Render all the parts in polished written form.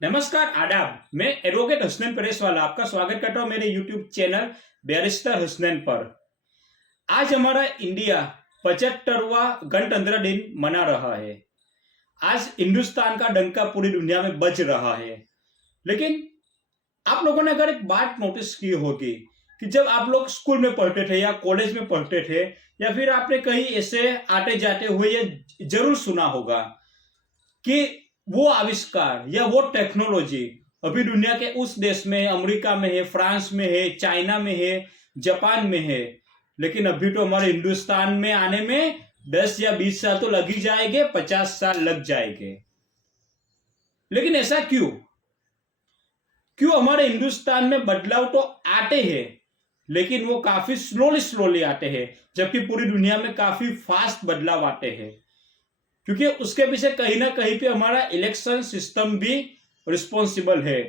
नमस्कार आदाब। मैं एडवोकेट हसनैन परेशवाला आपका स्वागत करता हूं मेरे यूट्यूब चैनल बैरिस्टर हसनैन पर। आज हमारा इंडिया 75वां गणतंत्र दिन मना रहा है। आज हिंदुस्तान का डंका पूरी दुनिया में बज रहा है। लेकिन आप लोगों ने अगर एक बात नोटिस की होगी कि जब आप लोग स्कूल में पढ़ते थे या कॉलेज में पढ़ते थे या फिर आपने कहीं ऐसे आते जाते हुए ये जरूर सुना होगा कि वो आविष्कार या वो टेक्नोलॉजी अभी दुनिया के उस देश में, अमेरिका में है, फ्रांस में है, चाइना में है, जापान में है। लेकिन अभी तो हमारे हिंदुस्तान में आने में 10 या 20 साल तो लग ही जाएंगे, 50 साल लग जाएंगे। लेकिन ऐसा क्यों क्यों हमारे हिंदुस्तान में बदलाव तो आते हैं, लेकिन वो काफी स्लोली स्लोली आते हैं, जबकि पूरी दुनिया में काफी फास्ट बदलाव आते हैं। क्योंकि उसके पीछे कहीं ना कहीं पे हमारा इलेक्शन सिस्टम भी रिस्पॉन्सिबल है।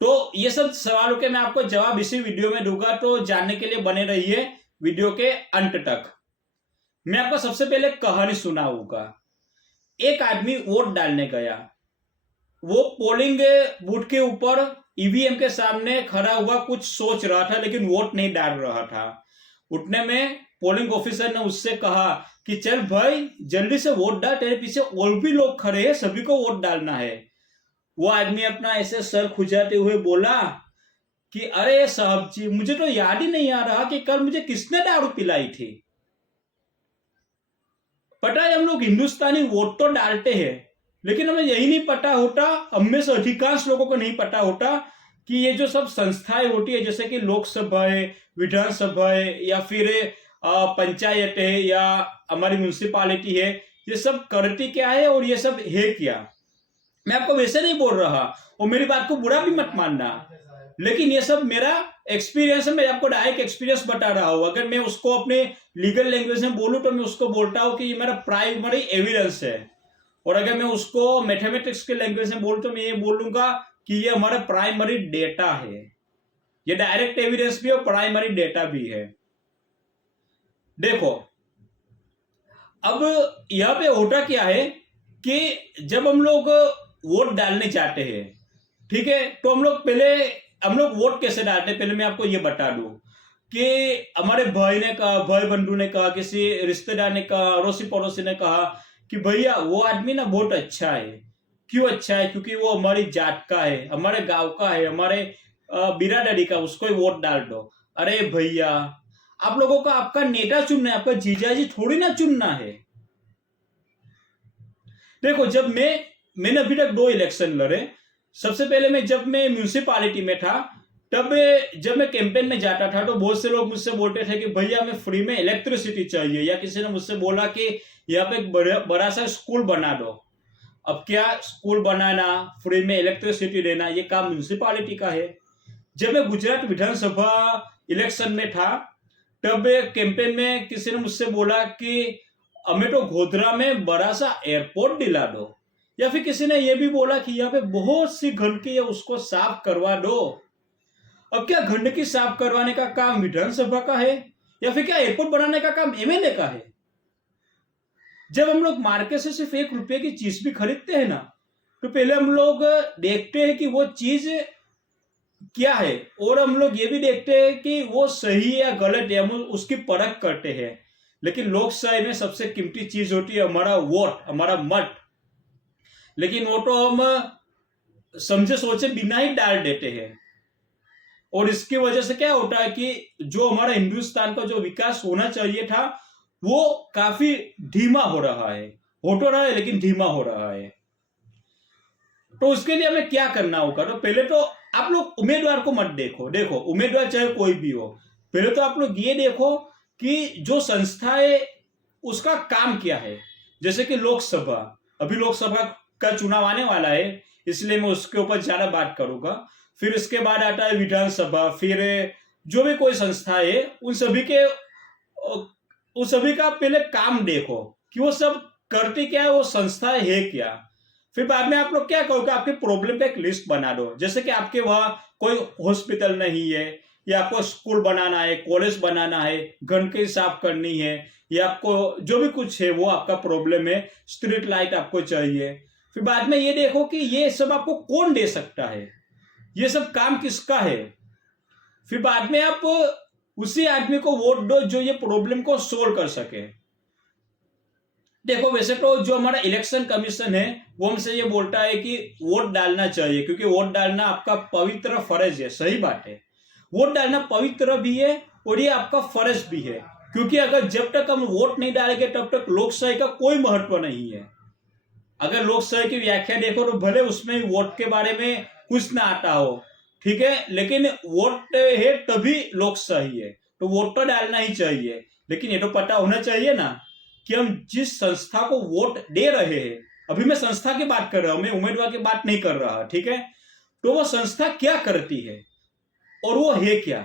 तो ये सब सवालों के मैं आपको जवाब इसी वीडियो में दूंगा, तो जानने के लिए बने रहिए वीडियो के अंत तक। मैं आपको सबसे पहले कहानी सुनाऊंगा। एक आदमी वोट डालने गया। वो पोलिंग बूथ के ऊपर ईवीएम के सामने खड़ा हुआ कुछ सोच रहा था, लेकिन वोट नहीं डाल रहा था। उठने में पोलिंग ऑफिसर ने उससे कहा कि चल भाई जल्दी से वोट डाल, तेरे पीछे और भी लोग खड़े हैं, सभी को वोट डालना है। वो आदमी अपना ऐसे सर खुजाते हुए बोला कि अरे साहब जी, मुझे तो याद ही नहीं आ रहा कि कल मुझे किसने दारू पिलाई थी। पता है, हम लोग हिंदुस्तानी वोट तो डालते हैं, लेकिन हमें यही नहीं पता होता, हम में से अधिकांश लोगों को नहीं पता होता कि ये जो सब संस्थाएं होती है, जैसे कि लोकसभा है, विधानसभा है, या फिर पंचायत है, या हमारी म्यूनिसिपालिटी है, ये सब करती क्या है और ये सब है क्या। मैं आपको वैसे नहीं बोल रहा और मेरी बात को बुरा भी मत मानना, लेकिन ये सब मेरा एक्सपीरियंस है। मैं आपको डायरेक्ट एक्सपीरियंस बता रहा हूं। अगर मैं उसको अपने लीगल लैंग्वेज में बोलूं तो मैं उसको बोलता हूं कि ये मेरा प्राइमरी एविडेंस है, और अगर मैं उसको मैथमेटिक्स के लैंग्वेज में बोलूं तो मैं ये बोलूंगा कि ये हमारा प्राइमरी डेटा है। ये डायरेक्ट एविडेंस भी और प्राइमरी डेटा भी है। देखो, अब यहां पे होता क्या है कि जब हम लोग वोट डालने जाते हैं, ठीक है, तो हम लोग वोट कैसे डालते हैं, पहले मैं आपको ये बता दूं कि हमारे भाई ने कहा, भाई बंधु ने कहा, किसी रिश्तेदार ने कहा, अड़ोसी पड़ोसी ने कहा कि भैया वो आदमी ना बहुत अच्छा है। क्यों अच्छा है? क्योंकि वो हमारी जात का है, हमारे गांव का है, हमारे बिरादरी का, उसको ही वोट डाल दो। अरे भैया, आप लोगों को आपका नेता चुनना है, आपका जीजाजी थोड़ी ना चुनना है। देखो, मैंने अभी तक 2 इलेक्शन लड़े। सबसे पहले जब मैं म्यूनिसिपालिटी में था, तब जब मैं कैंपेन में जाता था तो बहुत से लोग मुझसे बोलते थे कि भैया हमें फ्री में इलेक्ट्रिसिटी चाहिए, या किसी ने मुझसे बोला कि यहाँ पे एक बड़ा सा स्कूल बना दो। अब क्या स्कूल बनाना, फ्री में इलेक्ट्रिसिटी देना, ये काम म्यूनिसिपालिटी का है। जब मैं गुजरात विधानसभा इलेक्शन में था, तब कैंपेन में किसी ने मुझसे बोला कि हमें तो गोधरा में बड़ा सा एयरपोर्ट दिला दो, या फिर किसी ने यह भी बोला कि यहाँ पे बहुत सी गंदगी है, उसको साफ करवा दो। अब क्या गंदगी साफ करवाने का काम विधानसभा का है, या फिर क्या एयरपोर्ट बनाने का काम एमएलए का है? जब हम लोग मार्केट से सिर्फ 1 रुपए की चीज भी खरीदते हैं ना, तो पहले हम लोग देखते हैं कि वो चीज क्या है, और हम लोग ये भी देखते हैं कि वो सही है या गलत है, हम उसकी परख करते हैं। लेकिन लोकशाही में सबसे कीमती चीज होती है हमारा वोट, हमारा मत। लेकिन वो तो हम समझे सोचे बिना ही डाल देते हैं, और इसकी वजह से क्या होता है कि जो हमारा हिंदुस्तान का जो विकास होना चाहिए था, वो काफी धीमा हो रहा है। हो तो रहा है, लेकिन धीमा हो रहा है। तो उसके लिए हमें क्या करना होगा? तो पहले तो आप लोग उम्मीदवार को मत देखो उम्मीदवार चाहे कोई भी हो, पहले तो आप लोग ये देखो कि जो संस्था है उसका काम क्या है। जैसे कि लोकसभा, अभी लोकसभा का चुनाव आने वाला है, इसलिए मैं उसके ऊपर ज्यादा बात करूंगा। फिर इसके बाद आता है विधानसभा, फिर जो भी कोई संस्था है, उन सभी का पहले काम देखो कि वो सब करती क्या है, वो संस्था है क्या। फिर बाद में आप लोग क्या करोगे, आपके प्रॉब्लम का एक लिस्ट बना दो। जैसे कि आपके वहां कोई हॉस्पिटल नहीं है, या आपको स्कूल बनाना है, कॉलेज बनाना है, गंदगी साफ करनी है, या आपको जो भी कुछ है वो आपका प्रॉब्लम है, स्ट्रीट लाइट आपको चाहिए। फिर बाद में ये देखो कि ये सब आपको कौन दे सकता है, ये सब काम किसका है। फिर बाद में आप उसी आदमी को वोट दो जो ये प्रॉब्लम को सोल्व कर सके। देखो वैसे तो जो हमारा इलेक्शन कमीशन है वो हमसे ये बोलता है कि वोट डालना चाहिए, क्योंकि वोट डालना आपका पवित्र फर्ज है। सही बात है, वोट डालना पवित्र भी है और ये आपका फर्ज भी है, क्योंकि अगर जब तक हम वोट नहीं डालेंगे तब तक लोकशाही का कोई महत्व नहीं है। अगर लोकशाही की व्याख्या देखो तो भले उसमें वोट के बारे में कुछ ना आता हो, ठीक है, लेकिन वोट है तभी लोकशाही है, तो वोट तो डालना ही चाहिए। लेकिन ये तो पता होना चाहिए ना कि हम जिस संस्था को वोट दे रहे हैं, अभी मैं संस्था की बात कर रहा हूं, मैं उम्मीदवार की बात नहीं कर रहा, ठीक है, तो वो संस्था क्या करती है और वो है क्या।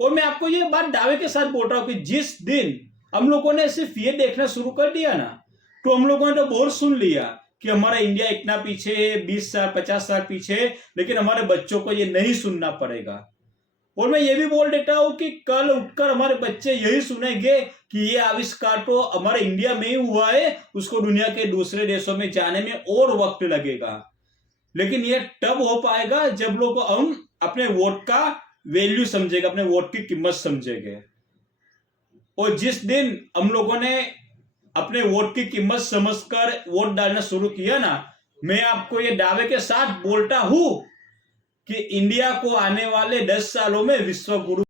और मैं आपको ये बात दावे के साथ बोल रहा हूं कि जिस दिन हम लोगों ने सिर्फ ये देखना शुरू कर दिया ना, तो हम लोगों ने तो बहुत सुन लिया कि हमारा इंडिया इतना पीछे है, 20 साल 50 साल पीछे है, लेकिन हमारे बच्चों को ये नहीं सुनना पड़ेगा। और मैं ये भी बोल देता हूं कि कल उठकर हमारे बच्चे यही सुनेंगे कि ये आविष्कार तो हमारे इंडिया में ही हुआ है, उसको दुनिया के दूसरे देशों में जाने में और वक्त लगेगा। लेकिन ये तब हो पाएगा जब लोग हम अपने वोट का वैल्यू समझेगा, अपने वोट की कीमत समझेंगे। और जिस दिन हम लोगों ने अपने वोट की कीमत समझकर वोट डालना शुरू किया ना, मैं आपको ये दावे के साथ बोलता हूं कि इंडिया को आने वाले 10 सालों में विश्व गुरु